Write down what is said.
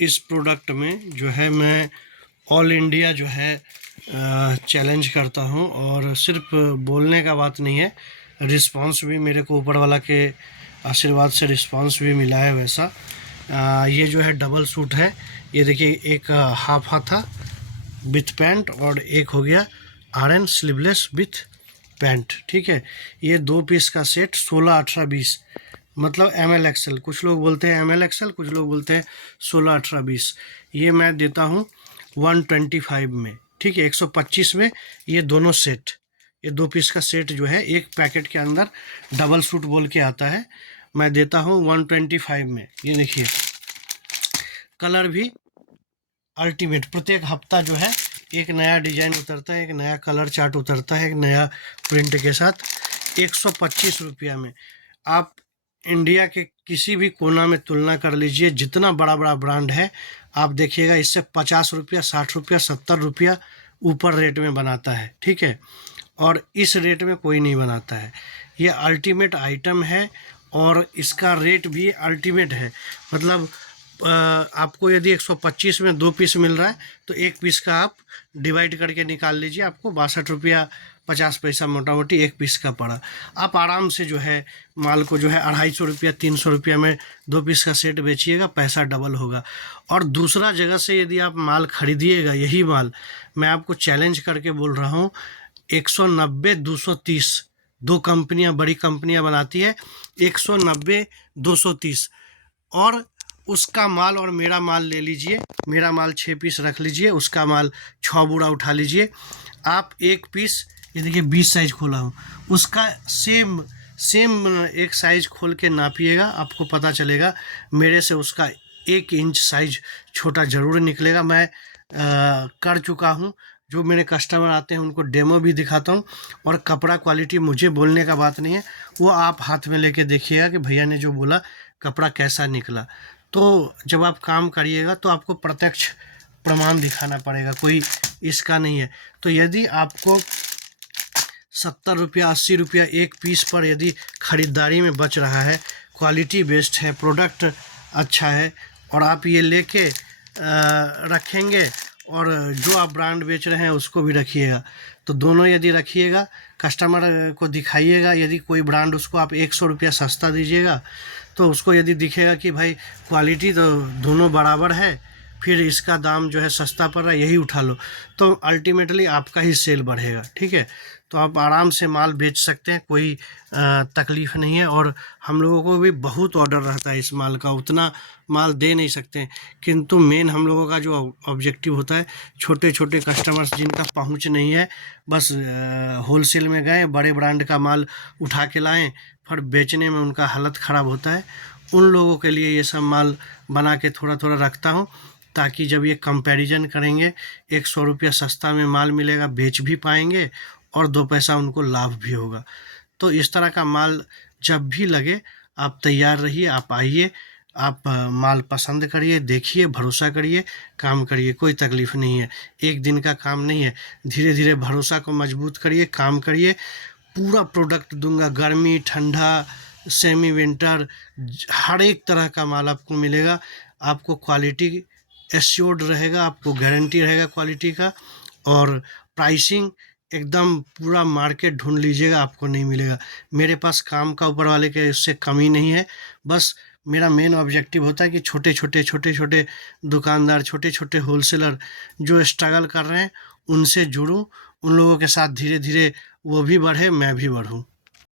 इस प्रोडक्ट में जो है मैं ऑल इंडिया जो है चैलेंज करता हूं, और सिर्फ बोलने का बात नहीं है, रिस्पांस भी मेरे को ऊपर वाला के आशीर्वाद से रिस्पांस भी मिला है वैसा। ये जो है डबल सूट है। ये देखिए, एक हाफ हाथा विथ पैंट और एक हो गया आरएन स्लीवलेस विथ पैंट। ठीक है, ये 2 पीस का सेट 16, 18, 20 मतलब ML XL। कुछ लोग बोलते हैं ML XL, कुछ लोग बोलते हैं 16, 18, 20। ये मैं देता हूँ 125 में। ठीक है, 125 में ये दोनों सेट, ये 2 पीस का सेट जो है एक पैकेट के अंदर डबल सूट बोल के आता है, मैं देता हूँ 125 में। ये देखिए, कलर भी अल्टीमेट। प्रत्येक हफ्ता जो है एक नया डिजाइन उतरता है, एक नया कलर चार्ट उतरता है, एक नया प्रिंट के साथ। 125 रुपया में आप इंडिया के किसी भी कोना में तुलना कर लीजिए, जितना बड़ा बड़ा ब्रांड है आप देखिएगा, इससे 50 रुपया, 60 रुपया, 70 रुपया ऊपर रेट में बनाता है। ठीक है, और इस रेट में कोई नहीं बनाता है। ये अल्टीमेट आइटम है और इसका रेट भी अल्टीमेट है। मतलब आपको यदि 125 में 2 पीस मिल रहा है तो एक पीस का आप डिवाइड करके निकाल लीजिए, आपको 62 रुपया 50 पैसा मोटा मोटी एक पीस का पड़ा। आप आराम से जो है माल को जो है 250 रुपया, 300 रुपया में 2 पीस का सेट बेचिएगा, पैसा डबल होगा। और दूसरा जगह से यदि आप माल खरीदिएगा, यही माल मैं आपको चैलेंज करके बोल रहा हूँ, 190, 230 दो कंपनियां, बड़ी कंपनियां बनाती है, 190, 230, और उसका माल और मेरा माल ले लीजिए। मेरा माल 6 पीस रख लीजिए, उसका माल 6 बूरा उठा लीजिए। आप एक पीस, ये देखिए 20 साइज खोला हूँ, उसका सेम एक साइज खोल के नापिएगा, आपको पता चलेगा मेरे से उसका 1 इंच साइज छोटा ज़रूर निकलेगा। मैं कर चुका हूँ, जो मेरे कस्टमर आते हैं उनको डेमो भी दिखाता हूँ। और कपड़ा क्वालिटी मुझे बोलने का बात नहीं है, वो आप हाथ में लेके देखिएगा कि भैया ने जो बोला कपड़ा कैसा निकला। तो जब आप काम करिएगा तो आपको प्रत्यक्ष प्रमाण दिखाना पड़ेगा, कोई इसका नहीं है। तो यदि आपको 70 रुपया, 80 रुपया एक पीस पर यदि ख़रीदारी में बच रहा है, क्वालिटी बेस्ड है, प्रोडक्ट अच्छा है, और आप ये लेके रखेंगे और जो आप ब्रांड बेच रहे हैं उसको भी रखिएगा, तो दोनों यदि रखिएगा, कस्टमर को दिखाइएगा। यदि कोई ब्रांड उसको आप 100 रुपया सस्ता दीजिएगा तो उसको यदि दिखेगा कि भाई क्वालिटी तो दोनों बराबर है, फिर इसका दाम जो है सस्ता पड़ रहा है, यही उठा लो, तो अल्टीमेटली आपका ही सेल बढ़ेगा। ठीक है, तो आप आराम से माल बेच सकते हैं, कोई तकलीफ़ नहीं है। और हम लोगों को भी बहुत ऑर्डर रहता है इस माल का, उतना माल दे नहीं सकते, किंतु मेन हम लोगों का जो ऑब्जेक्टिव होता है, छोटे छोटे कस्टमर्स जिनका पहुंच नहीं है, बस होलसेल में गए, बड़े ब्रांड का माल उठा के लाएँ, पर बेचने में उनका हालत ख़राब होता है, उन लोगों के लिए ये सब माल बना के थोड़ा थोड़ा रखता हूँ, ताकि जब ये कंपैरिजन करेंगे 100 रुपया सस्ता में माल मिलेगा, बेच भी पाएंगे और 2 पैसा उनको लाभ भी होगा। तो इस तरह का माल जब भी लगे आप तैयार रहिए, आप आइए, आप माल पसंद करिए, देखिए, भरोसा करिए, काम करिए, कोई तकलीफ़ नहीं है, एक दिन का काम नहीं है। धीरे धीरे भरोसा को मजबूत करिए, काम करिए, पूरा प्रोडक्ट दूंगा, गर्मी, ठंडा, सेमी विंटर, हर एक तरह का माल आपको मिलेगा। आपको क्वालिटी एश्योर्ड रहेगा, आपको गारंटी रहेगा क्वालिटी का, और प्राइसिंग एकदम पूरा मार्केट ढूंढ लीजिएगा, आपको नहीं मिलेगा। मेरे पास काम का ऊपर वाले के उससे कमी नहीं है, बस मेरा मेन ऑब्जेक्टिव होता है कि छोटे छोटे दुकानदार, छोटे छोटे होलसेलर जो स्ट्रगल कर रहे हैं उनसे जुड़ूं, उन लोगों के साथ धीरे धीरे वो भी बढ़े, मैं भी बढ़ूं।